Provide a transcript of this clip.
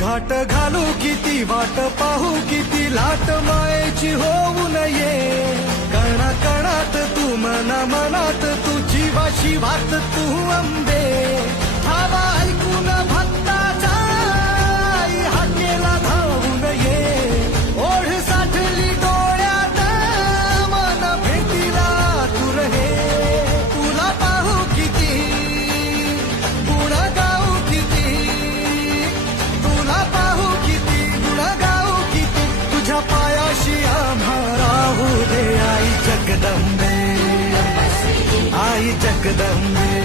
घाट घालू किती वाट पाहू किती लाट मायेची होऊ नये कणा कणात तू मना मनात तू जीवाशी वात तू अंबे धावा ऐकून भक्ताचा आई हाकेला धावून ये ओढ साठली डोळ्यात मन भेटीला तू रहे तुला पाहू किती गुण गाऊ किती तुला पाहू किती गुण गाऊ किती तुझ्या पायाशी आम्हा राहू दे आई जगदंबे आई जगदंबे